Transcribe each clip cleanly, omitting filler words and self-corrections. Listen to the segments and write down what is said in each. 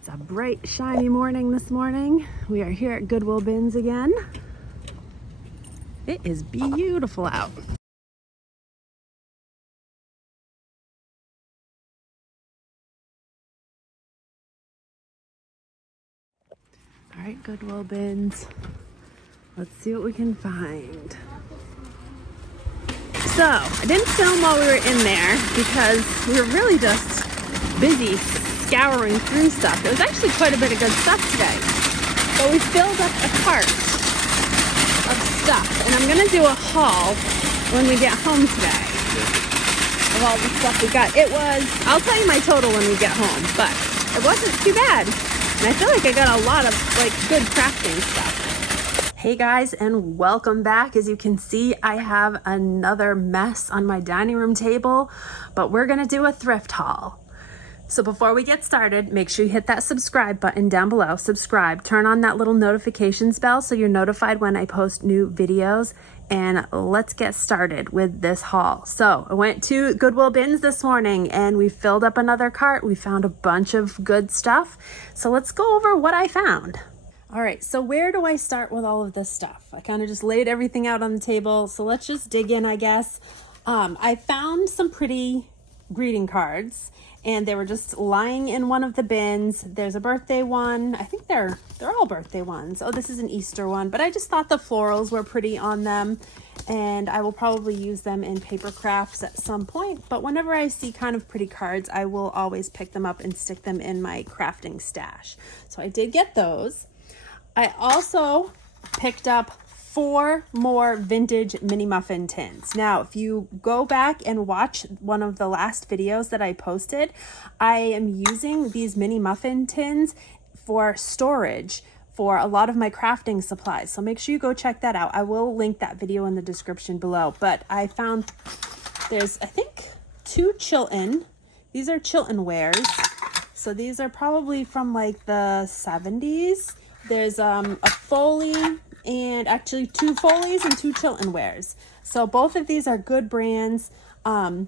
It's a bright, shiny morning this morning. We are here at Goodwill Bins again. It is beautiful out. All right, Goodwill Bins. Let's see what we can find. So, I didn't film while we were in there because we were really just busy scouring through stuff. There was actually quite a bit of good stuff today. But we filled up a cart of stuff, and I'm gonna do a haul when we get home today of all the stuff we got. I'll tell you my total when we get home, but it wasn't too bad. And I feel like I got a lot of good crafting stuff. Hey guys, and welcome back. As you can see, I have another mess on my dining room table, but we're gonna do a thrift haul. So before we get started, make sure you hit that subscribe button down below. Subscribe, turn on that little notifications bell so you're notified when I post new videos. And let's get started with this haul. So I went to Goodwill Bins this morning and we filled up another cart. We found a bunch of good stuff. So let's go over what I found. All right, so where do I start with all of this stuff? I kind of just laid everything out on the table. So let's just dig in, I guess. I found some pretty greeting cards and they were just lying in one of the bins. There's a birthday one. I think they're all birthday ones. Oh, this is an Easter one, but I just thought the florals were pretty on them and I will probably use them in paper crafts at some point. But whenever I see kind of pretty cards, I will always pick them up and stick them in my crafting stash. So I did get those. I also picked up 4 more vintage mini muffin tins. Now, if you go back and watch one of the last videos that I posted, I am using these mini muffin tins for storage for a lot of my crafting supplies. So make sure you go check that out. I will link that video in the description below. But I found there's, I think, 2 Chilton. These are Chilton wares. So these are probably from like the 70s. There's a Foley and actually 2 Foleys and 2 Chilton wares. So both of these are good brands. I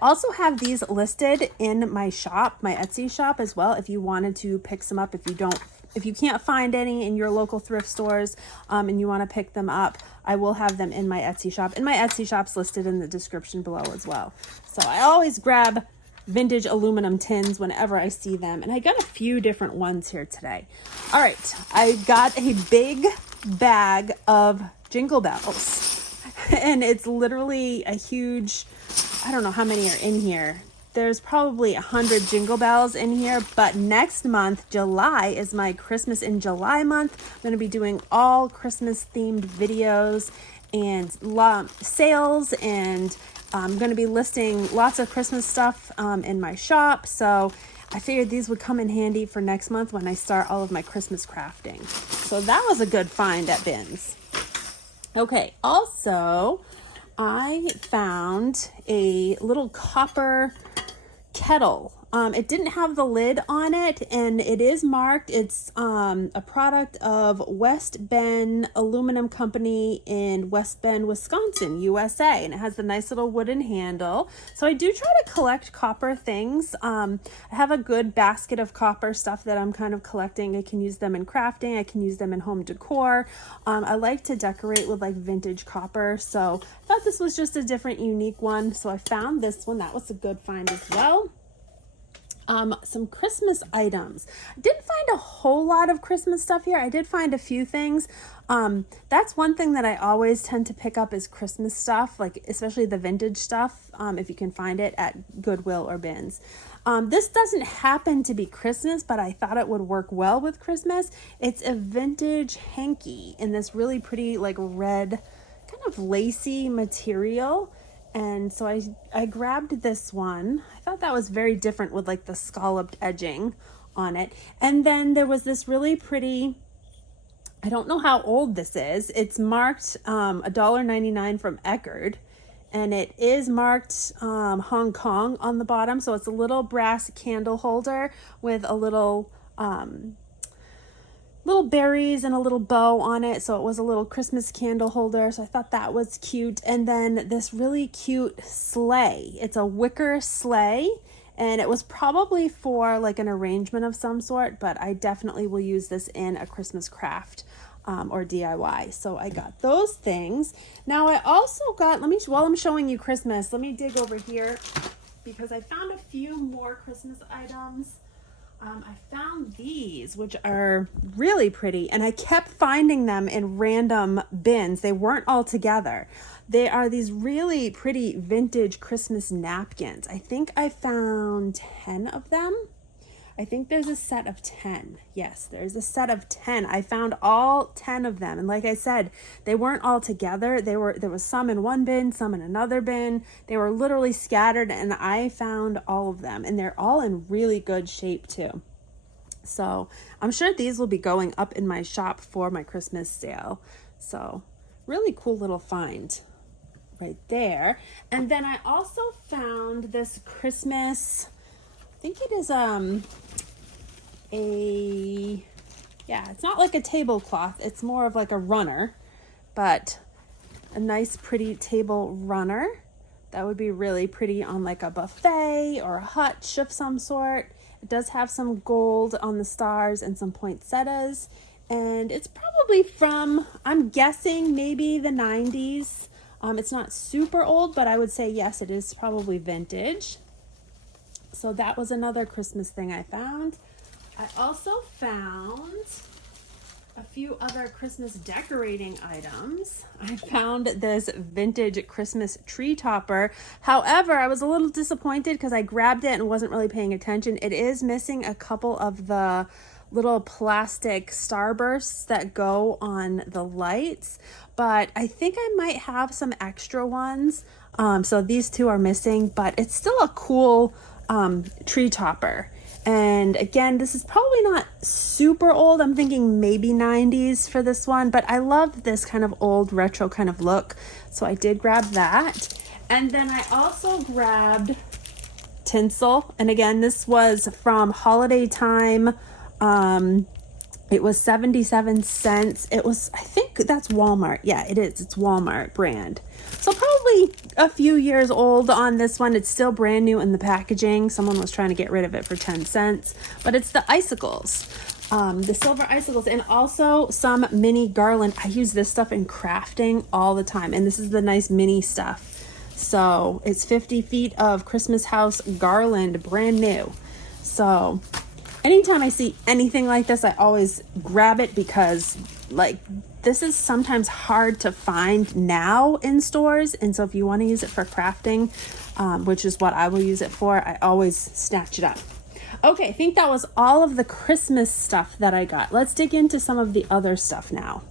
also have these listed in my shop, my Etsy shop as well. If you wanted to pick some up, if you can't find any in your local thrift stores and you want to pick them up, I will have them in my Etsy shop. And my Etsy shop's listed in the description below as well. So I always grab vintage aluminum tins whenever I see them, and I got a few different ones here today. All right, I got a big bag of jingle bells and it's literally a huge, I don't know how many are in here. There's probably 100 jingle bells in here, but next month, July, is my Christmas in July month. I'm going to be doing all Christmas themed videos and sales, and I'm going to be listing lots of Christmas stuff in my shop. So I figured these would come in handy for next month when I start all of my Christmas crafting. So that was a good find at Bins. Okay, also I found a little copper kettle. It didn't have the lid on it, and it is marked. It's a product of West Bend Aluminum Company in West Bend, Wisconsin, USA, and it has the nice little wooden handle. So I do try to collect copper things. I have a good basket of copper stuff that I'm kind of collecting. I can use them in crafting. I can use them in home decor. I like to decorate with like vintage copper, so I thought this was just a different, unique one. So I found this one. That was a good find as well. Some Christmas items. I didn't find a whole lot of Christmas stuff here. I did find a few things. That's one thing that I always tend to pick up is Christmas stuff, like especially the vintage stuff, if you can find it at Goodwill or Bins. This doesn't happen to be Christmas, but I thought it would work well with Christmas. It's a vintage hanky in this really pretty like red kind of lacy material. And so I grabbed this one. I thought that was very different with like the scalloped edging on it. And then there was this really pretty, I don't know how old this is. It's marked $1.99 from Eckerd. And it is marked Hong Kong on the bottom. So it's a little brass candle holder with a little berries and a little bow on it. So it was a little Christmas candle holder. So I thought that was cute. And then this really cute sleigh. It's a wicker sleigh and it was probably for like an arrangement of some sort, but I definitely will use this in a Christmas craft or DIY. So I got those things. Now I also got, while I'm showing you Christmas, let me dig over here because I found a few more Christmas items. I found these, which are really pretty, and I kept finding them in random bins. They weren't all together. They are these really pretty vintage Christmas napkins. I think I found 10 of them. I think there's a set of 10. Yes, there's a set of 10. I found all 10 of them. And like I said, they weren't all together. There was some in one bin, some in another bin. They were literally scattered, and I found all of them. And they're all in really good shape too. So I'm sure these will be going up in my shop for my Christmas sale. So really cool little find right there. And then I also found this Christmas, I think it is it's not like a tablecloth, it's more of like a runner, but a nice pretty table runner that would be really pretty on like a buffet or a hutch of some sort. It does have some gold on the stars and some poinsettias, and it's probably from, I'm guessing, maybe the 90s. It's not super old, but I would say yes, it is probably vintage. So that was another Christmas thing I found. I also found a few other Christmas decorating items. I found this vintage Christmas tree topper. However, I was a little disappointed because I grabbed it and wasn't really paying attention. It is missing a couple of the little plastic starbursts that go on the lights, but I think I might have some extra ones. So these two are missing, but it's still a cool tree topper. And again, this is probably not super old. I'm thinking maybe 90s for this one, but I love this kind of old retro kind of look. So I did grab that. And then I also grabbed tinsel. And again, this was from holiday time. It was 77 cents. It was, I think that's Walmart. Yeah, it is. It's Walmart brand. So probably a few years old on this one. It's still brand new in the packaging. Someone was trying to get rid of it for 10 cents. But it's the icicles, the silver icicles, and also some mini garland. I use this stuff in crafting all the time. And this is the nice mini stuff. So it's 50 feet of Christmas house garland, brand new. So anytime I see anything like this, I always grab it because like this is sometimes hard to find now in stores. And so if you want to use it for crafting, which is what I will use it for, I always snatch it up. Okay, I think that was all of the Christmas stuff that I got. Let's dig into some of the other stuff now.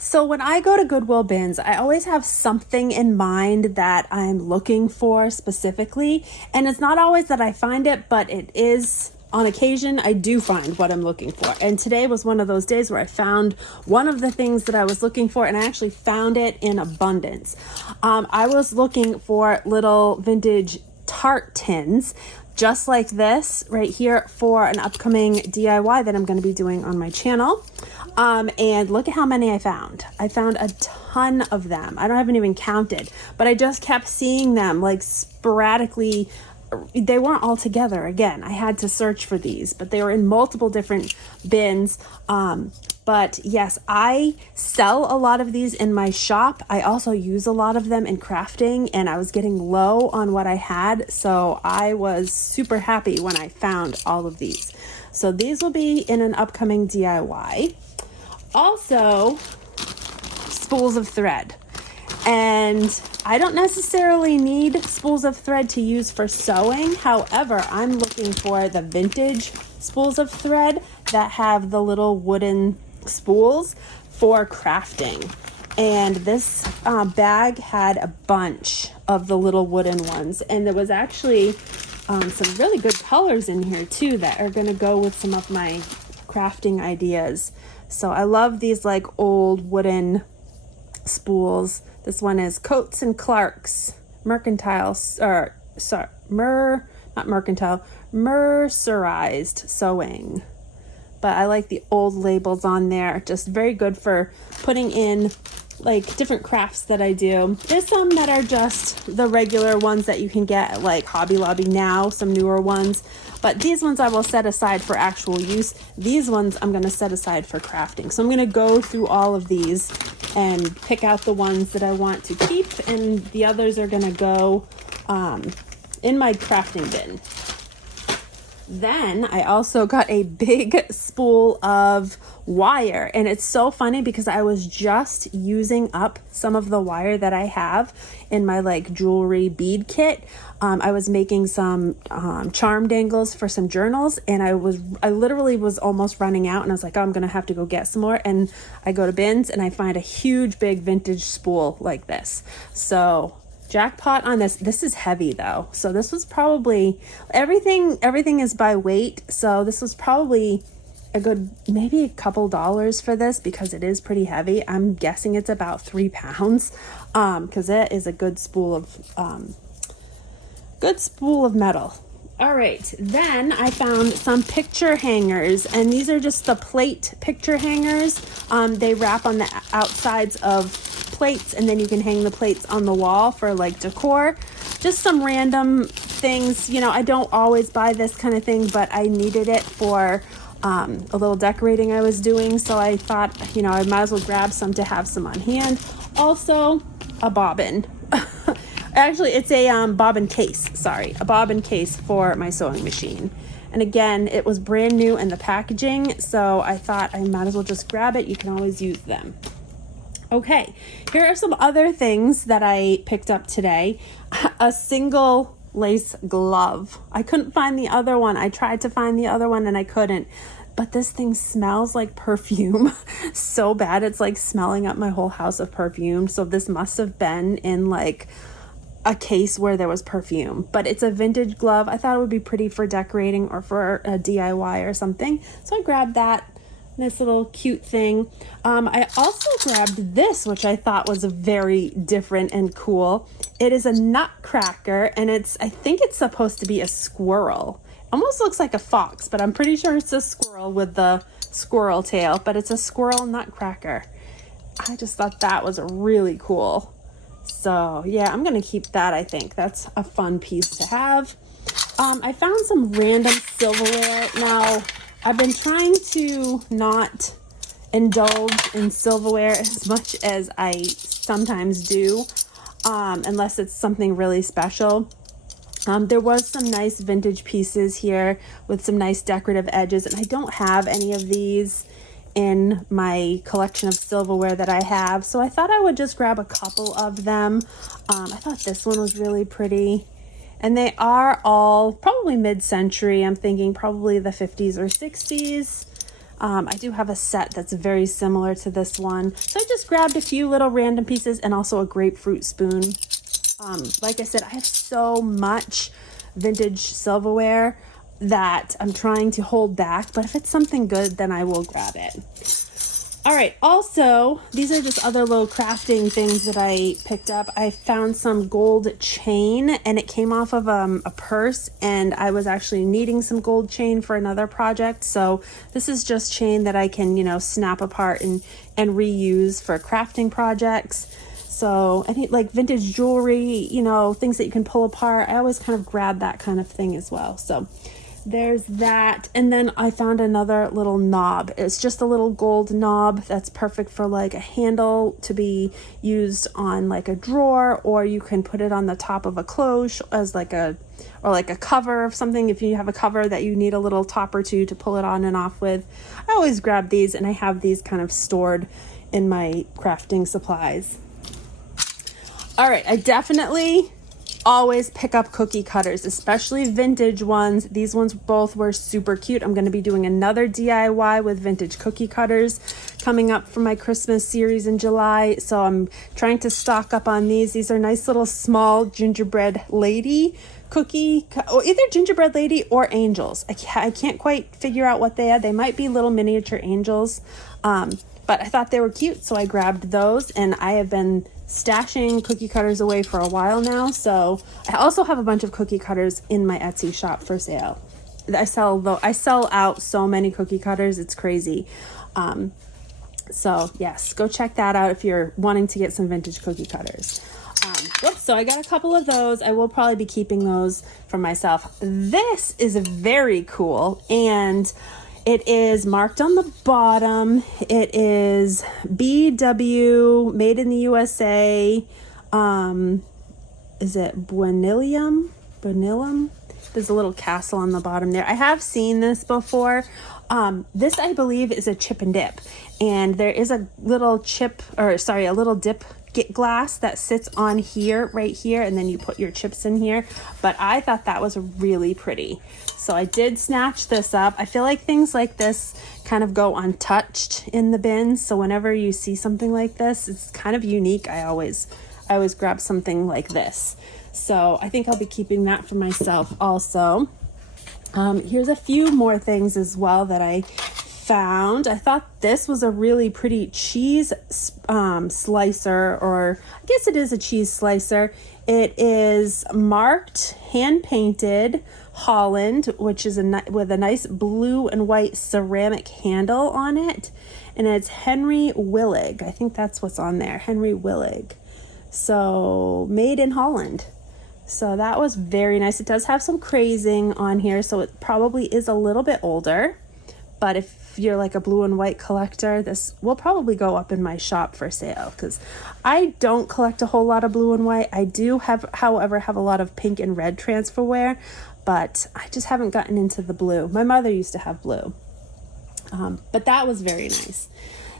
So when I go to Goodwill Bins, I always have something in mind that I'm looking for specifically. And it's not always that I find it, but it is, on occasion, I do find what I'm looking for. And today was one of those days where I found one of the things that I was looking for, and I actually found it in abundance. I was looking for little vintage tart tins, just like this right here, for an upcoming DIY that I'm going to be doing on my channel. And look at how many I found. I found a ton of them. I haven't even counted, but I just kept seeing them like sporadically. They weren't all together. Again, I had to search for these, but they were in multiple different bins. But yes, I sell a lot of these in my shop. I also use a lot of them in crafting, and I was getting low on what I had. So I was super happy when I found all of these. So these will be in an upcoming DIY. Also, spools of thread. And I don't necessarily need spools of thread to use for sewing. However, I'm looking for the vintage spools of thread that have the little wooden spools for crafting. And this bag had a bunch of the little wooden ones. And there was actually some really good colors in here too that are going to go with some of my crafting ideas. So I love these like old wooden spools. This one is Coates and Clark's mercerized sewing. But I like the old labels on there. Just very good for putting in like different crafts that I do. There's some that are just the regular ones that you can get at like Hobby Lobby now, some newer ones. But these ones I will set aside for actual use. These ones I'm going to set aside for crafting. So I'm going to go through all of these and pick out the ones that I want to keep, and the others are going to go in my crafting bin. Then I also got a big spool of wire, and it's so funny because I was just using up some of the wire that I have in my like jewelry bead kit. I was making some charm dangles for some journals, and I literally was almost running out, and I was like, oh, I'm gonna have to go get some more. And I go to Bins and I find a huge big vintage spool like this. So jackpot on this. This is heavy though, so this was probably everything is by weight, so this was probably a good maybe a couple dollars for this because it is pretty heavy. I'm guessing it's about 3 pounds because it is a good spool of metal. All right, then I found some picture hangers, and these are just the plate picture hangers. They wrap on the outsides of plates, and then you can hang the plates on the wall for like decor. Just some random things. You know, I don't always buy this kind of thing, but I needed it for a little decorating I was doing, so I thought, you know, I might as well grab some to have some on hand. Also, a bobbin. Actually, it's a bobbin case, a bobbin case for my sewing machine. And again, it was brand new in the packaging, so I thought I might as well just grab it. You can always use them. Okay, here are some other things that I picked up today. A single lace glove. I couldn't find the other one. I tried to find the other one and I couldn't. But this thing smells like perfume so bad. It's like smelling up my whole house of perfume. So this must have been in like a case where there was perfume, but it's a vintage glove. I thought it would be pretty for decorating or for a DIY or something. So I grabbed this little cute thing. I also grabbed this, which I thought was very different and cool. It is a nutcracker, and I think it's supposed to be a squirrel. Almost looks like a fox, but I'm pretty sure it's a squirrel with the squirrel tail, but it's a squirrel nutcracker. I just thought that was really cool. So yeah, I'm gonna keep that. I think that's a fun piece to have. I found some random silverware. Now, I've been trying to not indulge in silverware as much as I sometimes do, unless it's something really special. There was some nice vintage pieces here with some nice decorative edges, and I don't have any of these in my collection of silverware that I have, so I thought I would just grab a couple of them. I thought this one was really pretty, and they are all probably mid-century. I'm thinking probably the 50s or 60s. I do have a set that's very similar to this one, so I just grabbed a few little random pieces and also a grapefruit spoon. Like I said, I have so much vintage silverware that I'm trying to hold back, but if it's something good, then I will grab it. All right, also, these are just other little crafting things that I picked up. I found some gold chain, and it came off of a purse, and I was actually needing some gold chain for another project, so this is just chain that I can, you know, snap apart and reuse for crafting projects. So any like vintage jewelry, you know, things that you can pull apart, I always kind of grab that kind of thing as well. So there's that. And then I found another little knob. It's just a little gold knob that's perfect for like a handle to be used on like a drawer, or you can put it on the top of a clothes as like a cover of something. If you have a cover that you need a little top or two to pull it on and off with. I always grab these, and I have these kind of stored in my crafting supplies. All right, I definitely always pick up cookie cutters, especially vintage ones. These ones both were super cute. I'm going to be doing another DIY with vintage cookie cutters coming up for my Christmas series in July. So I'm trying to stock up on these. These are nice little small gingerbread lady cookie, or either gingerbread lady or angels. I can't quite figure out what they are. They might be little miniature angels, but I thought they were cute, so I grabbed those, and I have been stashing cookie cutters away for a while now. So I also have a bunch of cookie cutters in my Etsy shop for sale. I sell out so many cookie cutters, it's crazy. So yes, go check that out if you're wanting to get some vintage cookie cutters. Whoops, so I got a couple of those. I will probably be keeping those for myself. This is very cool, and it is marked on the bottom. It is BW, made in the USA. Is it Buenilium? There's a little castle on the bottom there. I have seen this before. This, I believe, is a chip and dip. And there is a little a little dip glass that sits on here, right here, and then you put your chips in here. But I thought that was really pretty. So I did snatch this up. I feel like things like this kind of go untouched in the bins. So whenever you see something like this, it's kind of unique. I always grab something like this. So I think I'll be keeping that for myself also. Here's a few more things as well that I found. I thought this was a really pretty cheese slicer, or I guess it is a cheese slicer. It is marked hand painted Holland, which is with a nice blue and white ceramic handle on it, and it's Henry Willig. I think that's what's on there, Henry Willig. So made in Holland. So that was very nice. It does have some crazing on here, so it probably is a little bit older. But if you're like a blue and white collector, this will probably go up in my shop for sale, because I don't collect a whole lot of blue and white. I do however, have a lot of pink and red transferware, but I just haven't gotten into the blue. My mother used to have blue, but that was very nice.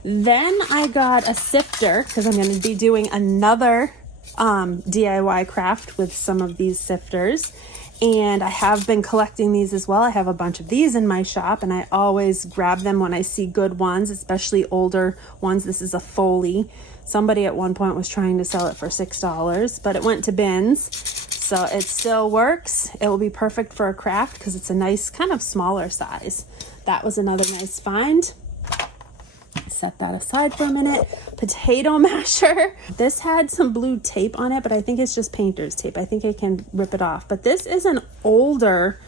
Then I got a sifter, because I'm going to be doing another DIY craft with some of these sifters, and I have been collecting these as well. I have a bunch of these in my shop, and I always grab them when I see good ones, especially older ones. This is a Foley. Somebody at one point was trying to sell it for $6, but it went to bins, so it still works. It will be perfect for a craft because it's a nice kind of smaller size. That was another nice find. Set that aside for a minute. Potato masher. This had some blue tape on it, but I think it's just painter's tape. I think I can rip it off. But this is an older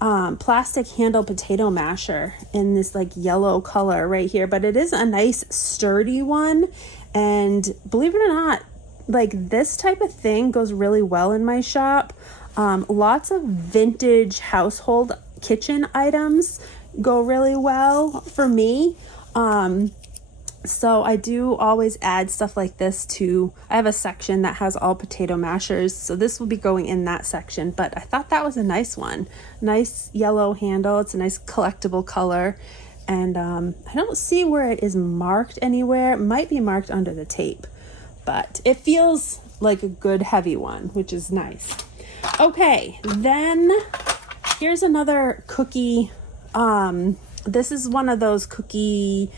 plastic handle potato masher in this like yellow color right here. But it is a nice sturdy one. And believe it or not, like this type of thing goes really well in my shop. Lots of vintage household kitchen items go really well for me. So I do always add stuff like this to, I have a section that has all potato mashers, so this will be going in that section, but I thought that was a nice one. Nice yellow handle. It's a nice collectible color, and I don't see where it is marked anywhere. It might be marked under the tape, but it feels like a good heavy one, which is nice. Okay, then here's another cookie. This is one of those cookie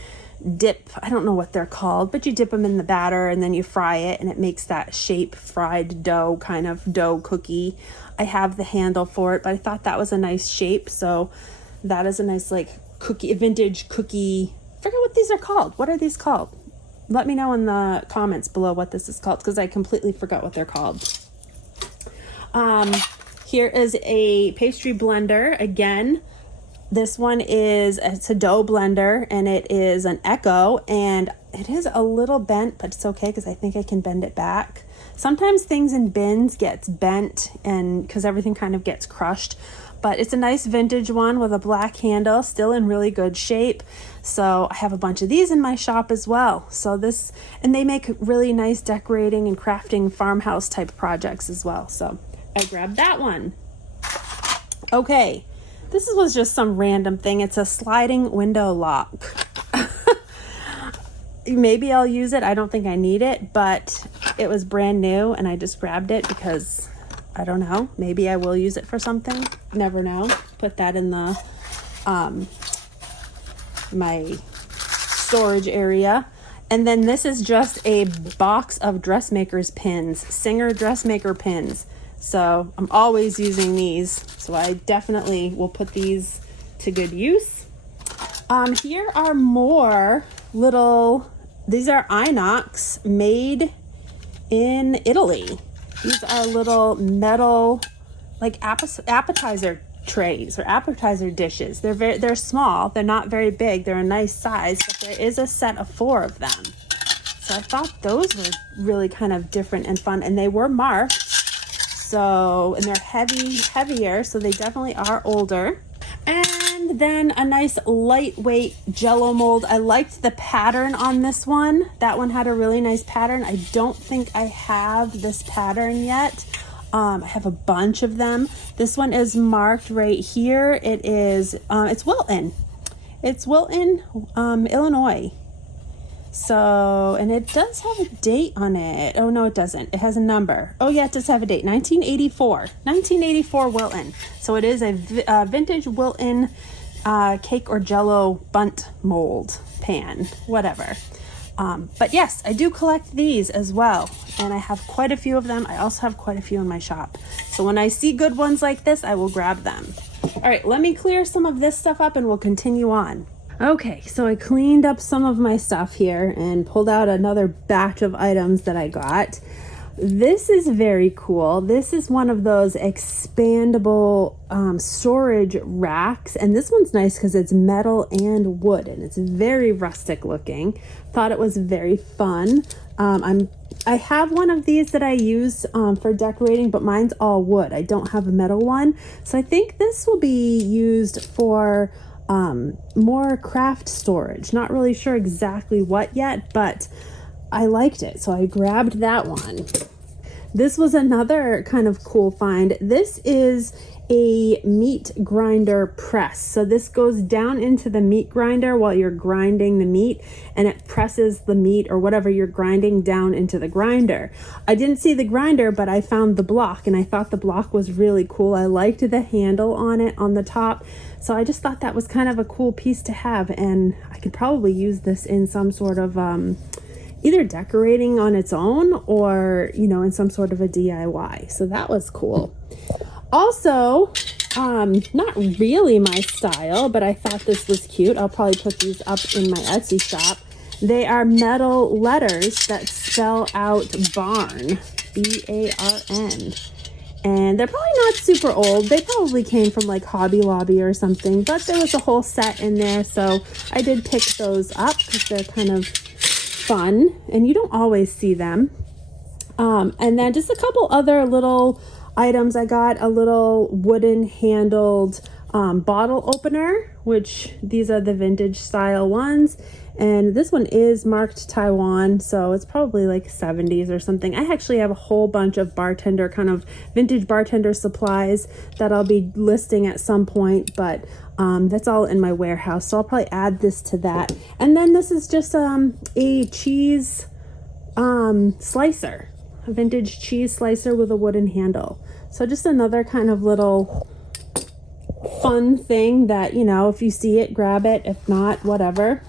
dip, I don't know what they're called, but you dip them in the batter and then you fry it and it makes that shape, fried dough, kind of dough cookie. I have the handle for it, but I thought that was a nice shape. So that is a nice like cookie, vintage cookie. I forget what these are called. What are these called? Let me know in the comments below what this is called, because I completely forgot what they're called. Here is a pastry blender again. This one it's a dough blender, and it is an Echo, and it is a little bent, but it's okay because I think I can bend it back. Sometimes things in bins gets bent and because everything kind of gets crushed, but it's a nice vintage one with a black handle, still in really good shape. So I have a bunch of these in my shop as well. So this, and they make really nice decorating and crafting farmhouse type projects as well. So I grabbed that one. Okay. This was just some random thing. It's a sliding window lock. Maybe I'll use it. I don't think I need it, but it was brand new and I just grabbed it because I don't know. Maybe I will use it for something. Never know. Put that in the my storage area. And then this is just a box of dressmaker's pins, Singer dressmaker pins. So I'm always using these, so I definitely will put these to good use. Here are more little, these are inox made in Italy. These are little metal, like appetizer trays or appetizer dishes. They're small. They're not very big. They're a nice size, but there is a set of 4 of them. So I thought those were really kind of different and fun, and they were marked. So, and they're heavier, so they definitely are older. And then a nice lightweight Jell-O mold. I liked the pattern on this one. That one had a really nice pattern. I don't think I have this pattern yet. I have a bunch of them. This one is marked right here. It is, it's Wilton. It's Wilton, Illinois. So, and it does have a date on it. Oh, no, it doesn't. It has a number. Oh, yeah, it does have a date. 1984. 1984 Wilton. So it is a vintage Wilton cake or Jell-O bunt mold pan, whatever. But yes, I do collect these as well. And I have quite a few of them. I also have quite a few in my shop. So when I see good ones like this, I will grab them. All right, let me clear some of this stuff up and we'll continue on. Okay, so I cleaned up some of my stuff here and pulled out another batch of items that I got. This is very cool. This is one of those expandable storage racks, and this one's nice because it's metal and wood, and it's very rustic looking. Thought it was very fun. I have one of these that I use for decorating, but mine's all wood. I don't have a metal one, so I think this will be used for more craft storage. Not really sure exactly what yet, but I liked it, so I grabbed that one. This was another kind of cool find. This is a meat grinder press. So this goes down into the meat grinder while you're grinding the meat, and it presses the meat or whatever you're grinding down into the grinder. I didn't see the grinder, but I found the block, and I thought the block was really cool. I liked the handle on it on the top. So I just thought that was kind of a cool piece to have, and I could probably use this in some sort of either decorating on its own or, you know, in some sort of a DIY. So that was cool. Also, not really my style, but I thought this was cute. I'll probably put these up in my Etsy shop. They are metal letters that spell out barn, B-A-R-N. And they're probably not super old. They probably came from like Hobby Lobby or something, but there was a whole set in there. So I did pick those up because they're kind of fun and you don't always see them. And then just a couple other little items. I got a little wooden handled bottle opener, which these are the vintage style ones. And this one is marked Taiwan, so it's probably like 70s or something. I actually have a whole bunch of vintage bartender supplies that I'll be listing at some point, but that's all in my warehouse, so I'll probably add this to that. And then this is just a cheese slicer, a vintage cheese slicer with a wooden handle. So just another kind of little fun thing that, you know, if you see it, grab it. If not, whatever.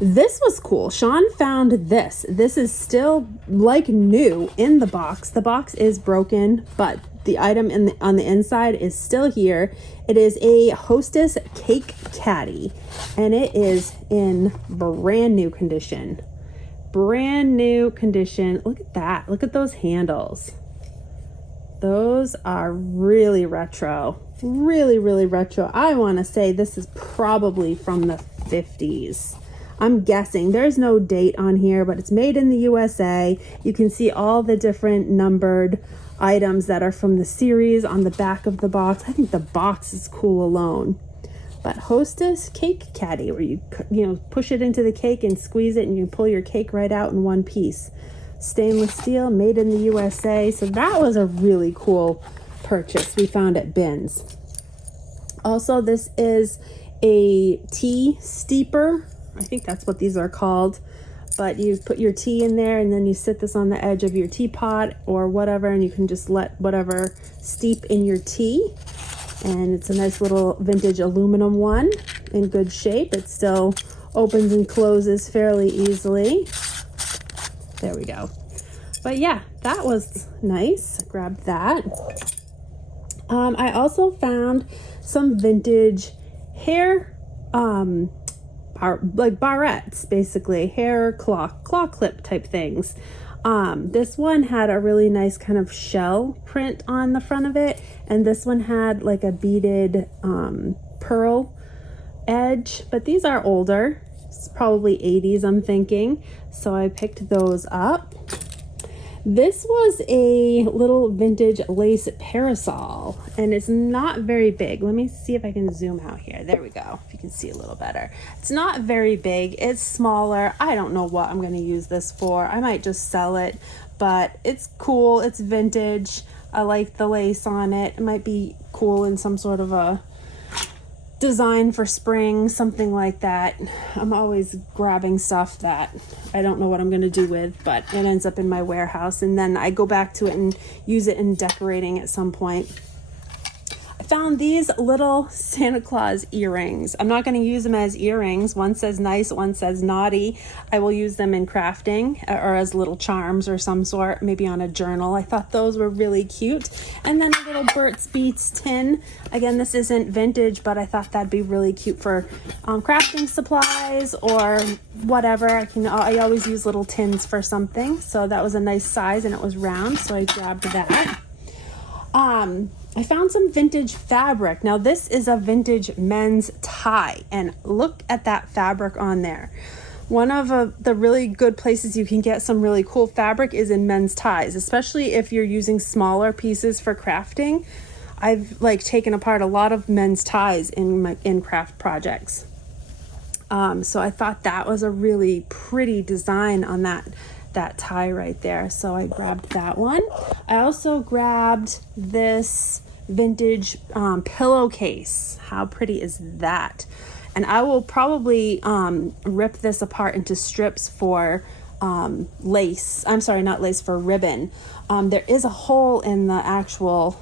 This was cool. Sean found this. This is still like new in the box. The box is broken, but the item on the inside is still here. It is a Hostess cake caddy, and it is in brand new condition. Brand new condition. Look at that. Look at those handles. Those are really retro. Really, really retro. I want to say this is probably from the 50s. I'm guessing. There's no date on here, but it's made in the USA. You can see all the different numbered items that are from the series on the back of the box. I think the box is cool alone. But Hostess cake caddy, where you push it into the cake and squeeze it, and you pull your cake right out in one piece. Stainless steel, made in the USA. So that was a really cool purchase we found at Bins. Also, this is a tea steeper. I think that's what these are called. But you put your tea in there, and then you sit this on the edge of your teapot or whatever, and you can just let whatever steep in your tea. And it's a nice little vintage aluminum one in good shape. It still opens and closes fairly easily. There we go. But yeah, that was nice. I grabbed that. I also found some vintage hair, like barrettes, basically hair claw clip type things. This one had a really nice kind of shell print on the front of it, and this one had like a beaded pearl edge, but these are older. It's probably 80s, I'm thinking, so I picked those up. This was a little vintage lace parasol, and it's not very big. Let me see if I can zoom out here. There we go, if you can see a little better. It's not very big, it's smaller. I don't know what I'm going to use this for. I might just sell it, but it's cool, it's vintage. I like the lace on it. It might be cool in some sort of a design for spring, something like that. I'm always grabbing stuff that I don't know what I'm going to do with, but it ends up in my warehouse, and then I go back to it and use it in decorating at some point. I found these little Santa Claus earrings. I'm not going to use them as earrings. One says nice, one says naughty. I will use them in crafting or as little charms or some sort, maybe on a journal. I thought those were really cute. And then a little Burt's Beats tin. Again, this isn't vintage, but I thought that'd be really cute for crafting supplies or whatever. I always use little tins for something. So that was a nice size, and it was round, so I grabbed that. I found some vintage fabric. Now this is a vintage men's tie, and look at that fabric on there. One of the really good places you can get some really cool fabric is in men's ties, especially if you're using smaller pieces for crafting. I've taken apart a lot of men's ties in craft projects. So I thought that was a really pretty design on that tie right there, so I grabbed that one. I also grabbed this vintage pillowcase. How pretty is that? And I will probably rip this apart into strips for lace. I'm sorry, not lace, for ribbon. There is a hole in the actual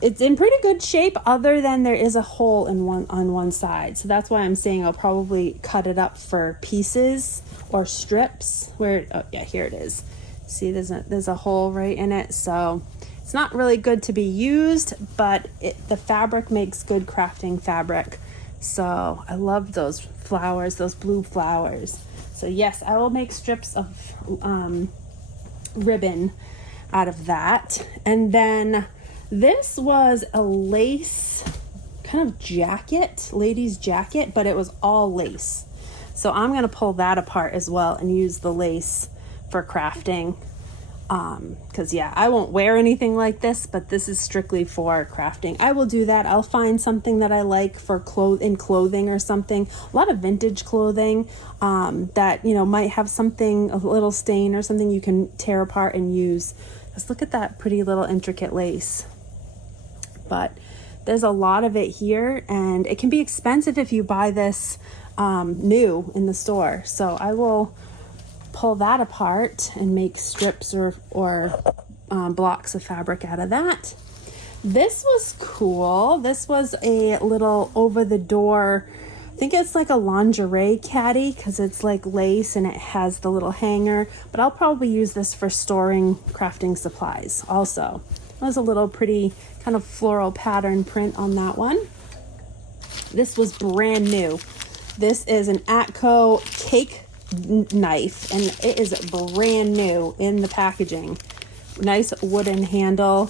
it's in pretty good shape, other than there is a hole on one side. So that's why I'm saying I'll probably cut it up for pieces or strips. Oh yeah, here it is. See, there's a hole right in it. So it's not really good to be used, but the fabric makes good crafting fabric. So I love those flowers, those blue flowers. So yes, I will make strips of ribbon out of that. And then this was a lace kind of jacket, ladies jacket, but it was all lace. So I'm going to pull that apart as well and use the lace for crafting. Because yeah, I won't wear anything like this, but this is strictly for crafting. I will do that. I'll find something that I like for clothing or something. A lot of vintage clothing that, might have something, a little stain or something you can tear apart and use. Just look at that pretty little intricate lace. But there's a lot of it here, and it can be expensive if you buy this new in the store. So I will pull that apart and make strips or blocks of fabric out of that. This was cool. This was a little over the door, I think it's like a lingerie caddy, because it's like lace and it has the little hanger, but I'll probably use this for storing crafting supplies also. There's a little pretty kind of floral pattern print on that one. This was brand new. This is an Atco cake knife, and it is brand new in the packaging. Nice wooden handle.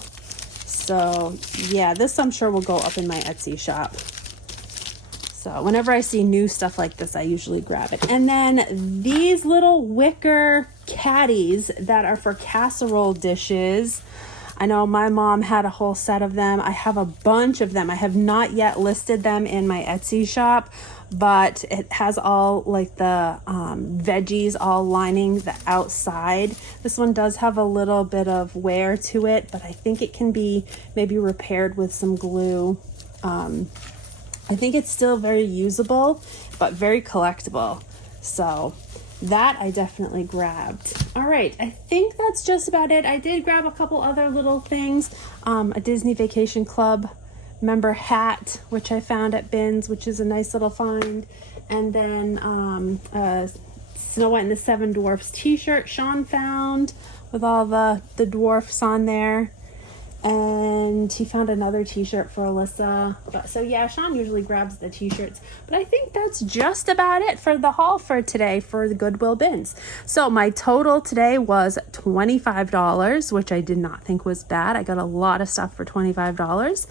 So yeah, this I'm sure will go up in my Etsy shop. So whenever I see new stuff like this, I usually grab it. And then these little wicker caddies that are for casserole dishes. I know my mom had a whole set of them. I have a bunch of them. I have not yet listed them in my Etsy shop, but it has all like the veggies all lining the outside. This one does have a little bit of wear to it, but I think it can be maybe repaired with some glue. I think it's still very usable, but very collectible. So that I definitely grabbed. All right, I think that's just about it. I did grab a couple other little things. A Disney Vacation Club member hat, which I found at Bins, which is a nice little find. And then a Snow White and the Seven Dwarfs t-shirt Sean found with all the dwarfs on there. And he found another t-shirt for Alyssa. But so yeah, Sean usually grabs the t-shirts. But I think that's just about it for the haul for today for the Goodwill Bins. So my total today was $25, which I did not think was bad. I got a lot of stuff for $25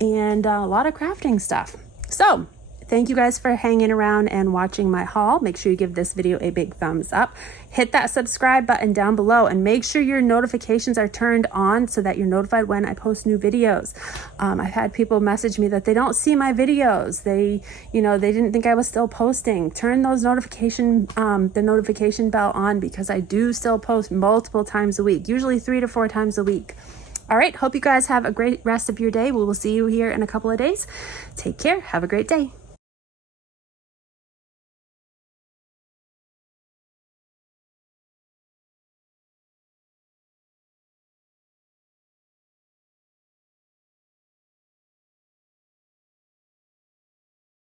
and a lot of crafting stuff. So thank you guys for hanging around and watching my haul. Make sure you give this video a big thumbs up. Hit that subscribe button down below and make sure your notifications are turned on so that you're notified when I post new videos. I've had people message me that they don't see my videos. They didn't think I was still posting. Turn those the notification bell on because I do still post multiple times a week, usually 3 to 4 times a week. All right, hope you guys have a great rest of your day. We will see you here in a couple of days. Take care. Have a great day.